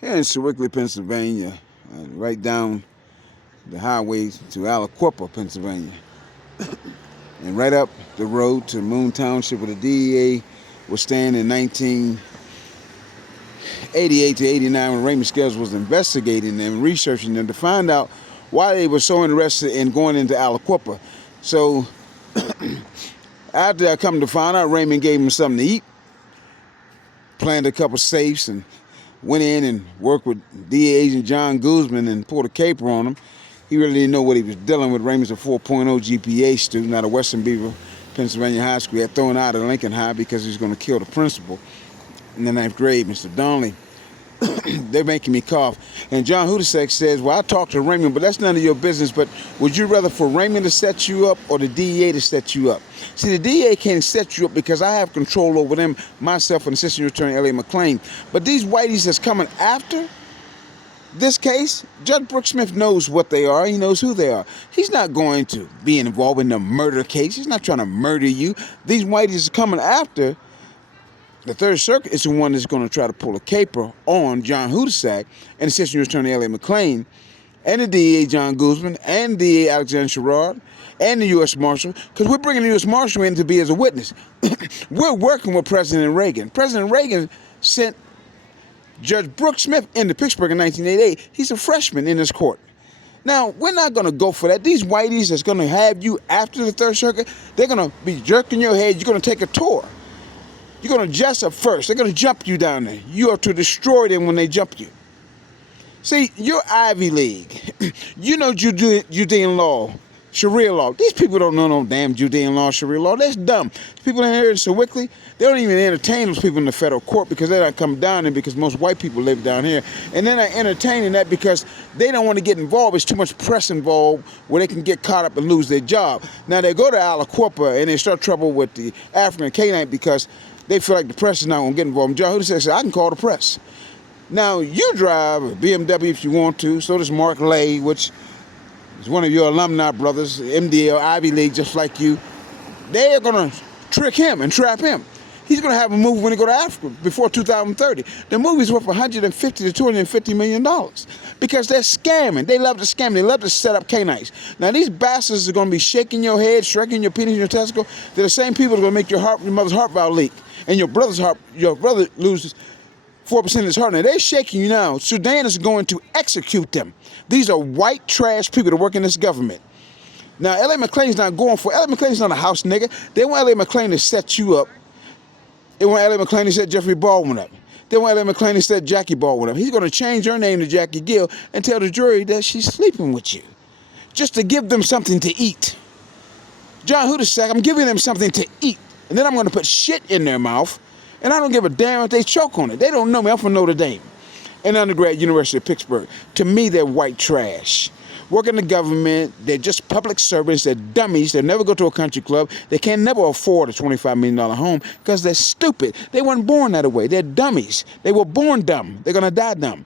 Here in Sewickley, Pennsylvania, right down the highway to Aliquippa, Pennsylvania, and right up the road to Moon Township, where the DEA was staying in 1988 to 89 when Raymond Scales was investigating them, researching them to find out why they were so interested in going into Aliquippa. So after I come to find out, Raymond gave him something to eat, planted a couple safes, and went in and worked with DA agent John Guzman and pulled a caper on him. He really didn't know what he was dealing with. Raymond's a 4.0 GPA student out of Western Beaver, Pennsylvania High School. He had thrown out of Lincoln High because he was going to kill the principal in the 9th grade, Mr. Donnelly. They're making me cough. And John Hudasek says, well, I talked to Raymond, but that's none of your business. But would you rather for Raymond to set you up or the DEA to set you up? See, the DEA can't set you up because I have control over them, myself and Assistant Attorney Elliot McClain. But these whiteys that's coming after this case, Judge Brooks Smith knows what they are. He knows who they are. He's not going to be involved in the murder case. He's not trying to murder you. These whiteys are coming after the Third Circuit is the one that's going to try to pull a caper on John Hudasek and Assistant Attorney Elliot McClain and the DA John Guzman and DA Alexander Sherrod and the U.S. Marshal, because we're bringing the U.S. Marshal in to be as a witness. We're working with President Reagan. President Reagan sent Judge Brooks Smith into Pittsburgh in 1988. He's a freshman in this court. Now, we're not going to go for that. These whiteys that's going to have you after the Third Circuit, they're going to be jerking your head. You're going to take a tour. You're going to dress up first. They're going to jump you down there. You are to destroy them when they jump you. See, you're Ivy League. You know Judean law, Sharia law. These people don't know no damn Judean law, Sharia law. That's dumb. People in here in Sewickley, they don't even entertain those people in the federal court because they're not coming down there because most white people live down here. And they're not entertaining that because they don't want to get involved. There's too much press involved where they can get caught up and lose their job. Now, they go to Aliquippa and they start trouble with the African Canaanite because they feel like the press is not going to get involved. John Hudasek says, I can call the press. Now, you drive a BMW if you want to. So does Mark Lay, which is one of your alumni brothers, MDL, Ivy League, just like you. They are going to trick him and trap him. He's going to have a movie when he go to Africa before 2030. The movie's worth $150 to $250 million because they're scamming. They love to scam. They love to set up Canaanites. Now, these bastards are going to be shaking your head, striking your penis and your testicle. They're the same people that are going to make your mother's heart valve leak and your brother loses 4% of his heart. Now, they're shaking you now. Sudan is going to execute them. These are white trash people that work in this government. Now, Elliot McClain's not going for it. Elliot McClain's not a house nigga. They want Elliot McClain to set you up. They want Elliot McClain to set Jeffrey Baldwin up. They want Elliot McClain to set Jackie Baldwin up. He's going to change her name to Jackie Gill and tell the jury that she's sleeping with you just to give them something to eat. John Hudasek, I'm giving them something to eat. And then I'm going to put shit in their mouth, and I don't give a damn if they choke on it. They don't know me. I'm from Notre Dame and undergrad University of Pittsburgh. To me, they're white trash. Work in the government, they're just public servants, they're dummies, they'll never go to a country club, they can never afford a $25 million home because they're stupid. They weren't born that way, they're dummies. They were born dumb, they're gonna die dumb.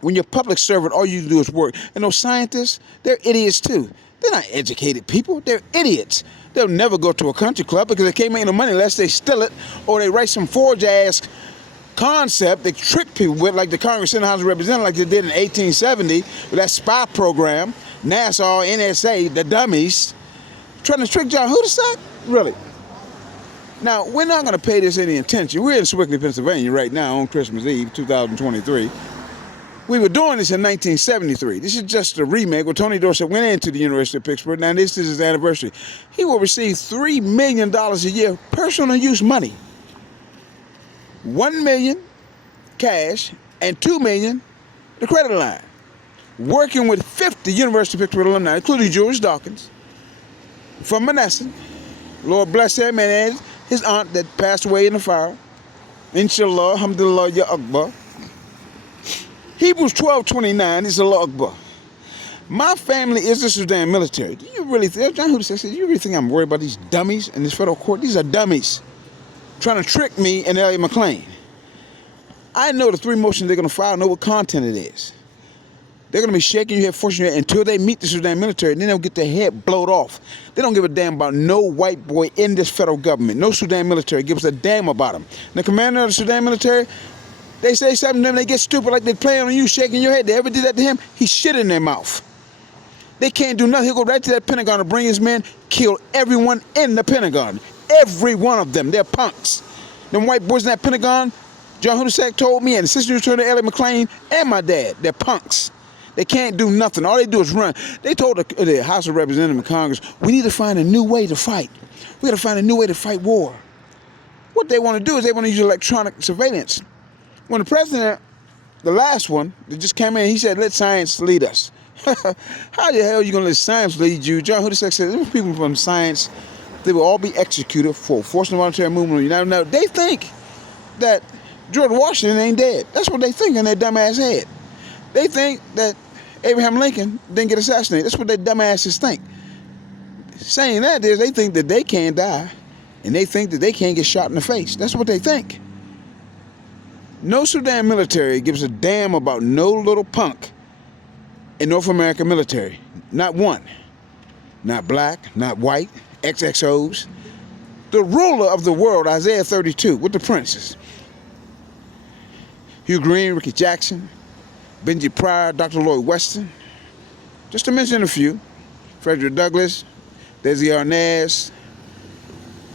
When you're a public servant, all you do is work. And those scientists, they're idiots too. They're not educated people, they're idiots. They'll never go to a country club because they can't make no money unless they steal it or they write some forged-ass concept they trick people with, like the Congress and the House of Representatives, like they did in 1870 with that spy program, NASA, NSA, the dummies, trying to trick John Hudasek? Really? Now, we're not going to pay this any attention. We're in Sewickley, Pennsylvania right now on Christmas Eve, 2023. We were doing this in 1973. This is just a remake where Tony Dorsett went into the University of Pittsburgh. Now, this is his anniversary. He will receive $3 million a year, personal use money. $1 million cash and $2 million the credit line. Working with 50 University of Pittsburgh alumni, including George Dawkins from Menneson. Lord bless him and his aunt that passed away in the fire. Inshallah, alhamdulillah, ya Akbar. Hebrews 12:29 is Allah Akbar. My family is the Sudan military. Do you really think, John Hudasek said, do you really think I'm worried about these dummies in this federal court? These are dummies trying to trick me and Elliot McClain. I know the 3 motions they're going to file, I know what content it is. They're going to be shaking your head, forcing your head until they meet the Sudan military, and then they'll get their head blowed off. They don't give a damn about no white boy in this federal government. No Sudan military gives a damn about them. The commander of the Sudan military, They say something to them, they get stupid like they're playing on you, shaking your head. They ever did that to him? He shit in their mouth. They can't do nothing. He'll go right to that Pentagon and bring his men, kill everyone in the Pentagon. Every one of them. They're punks. Them white boys in that Pentagon, John Hudak told me, and Assistant Attorney Elliot McClain, and my dad, they're punks. They can't do nothing. All they do is run. They told the House of Representatives and Congress, we need to find a new way to fight. We got to find a new way to fight war. What they want to do is they want to use electronic surveillance. When the president, the last one, that just came in, he said, let science lead us. How the hell are you going to let science lead you? John Hudak said, these people from science, they will all be executed for forcing the voluntary movement. Now, they think that George Washington ain't dead. That's what they think in their dumbass head. They think that Abraham Lincoln didn't get assassinated. That's what their dumbasses think. Saying that is they think that they can't die, and they think that they can't get shot in the face. That's what they think. No Sudan military gives a damn about no little punk in North America military. Not one. Not black, not white, XXOs. The ruler of the world, Isaiah 32, with the princes. Hugh Green, Ricky Jackson, Benji Pryor, Dr. Lloyd Weston, just to mention a few. Frederick Douglass, Desi Arnaz.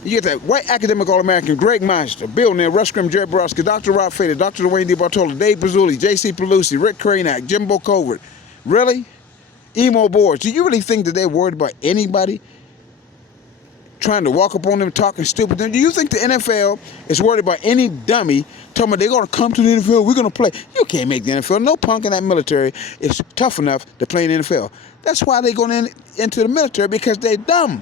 You get that white academic All-American Greg Meister, Bill Neal, Russ Grimm, Jerry Borowski, Dr. Rob Fader, Dr. Dwayne D. Bartola, Dave Brazzulli, J.C. Pelusi, Rick Cranack, Jimbo Covert. Really? Emo boards. Do you really think that they're worried about anybody trying to walk up on them talking stupid? Do you think the NFL is worried about any dummy talking about they're going to come to the NFL, we're going to play? You can't make the NFL. No punk in that military is tough enough to play in the NFL. That's why they're going into the military, because they're dumb.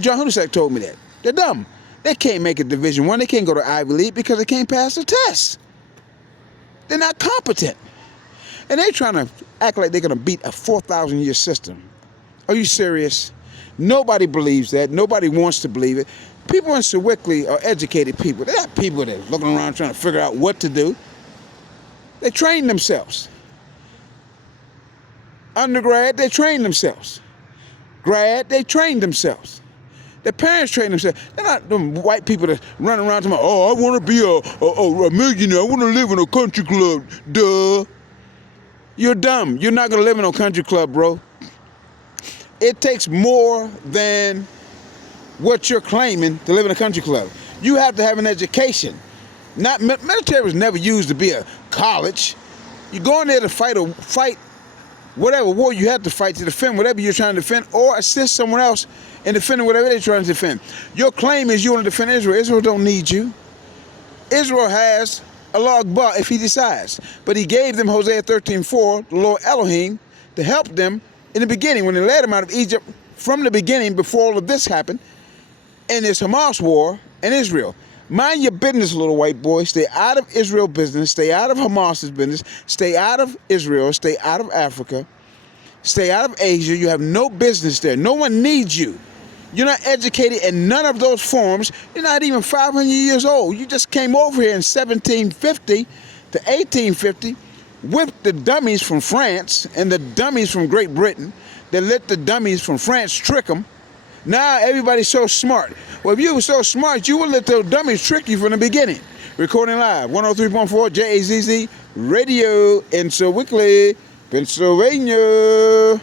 John Hudak told me that. They're dumb. They can't make a Division I. They can't go to Ivy League because they can't pass the test. They're not competent. And they're trying to act like they're going to beat a 4,000-year system. Are you serious? Nobody believes that. Nobody wants to believe it. People in Sewickley are educated people. They're not people that are looking around trying to figure out what to do. They train themselves. Undergrad, they train themselves. Grad, they train themselves. Their parents train themselves. They're not them white people that run around to me, oh, I want to be a millionaire. I want to live in a country club. Duh. You're dumb. You're not going to live in a country club, bro. It takes more than what you're claiming to live in a country club. You have to have an education. Military was never used to be a college. You go in there to fight whatever war you have to fight to defend whatever you're trying to defend, or assist someone else in defending whatever they're trying to defend. Your claim is you want to defend Israel. Israel don't need you. Israel has Allahu Akbar if he decides. But he gave them Hosea 13:4, the Lord Elohim, to help them in the beginning, when they led them out of Egypt, from the beginning, before all of this happened, in this Hamas war in Israel. Mind your business, little white boy. Stay out of Israel business. Stay out of Hamas's business. Stay out of Israel. Stay out of Africa. Stay out of Asia. You have no business there. No one needs you. You're not educated in none of those forms. You're not even 500 years old. You just came over here in 1750 to 1850 with the dummies from France and the dummies from Great Britain that let the dummies from France trick them. Now everybody's so smart. Well, if you were so smart, you would let those dummies trick you from the beginning. Recording live, 103.4 JAZZ Radio in Sewickley, Pennsylvania.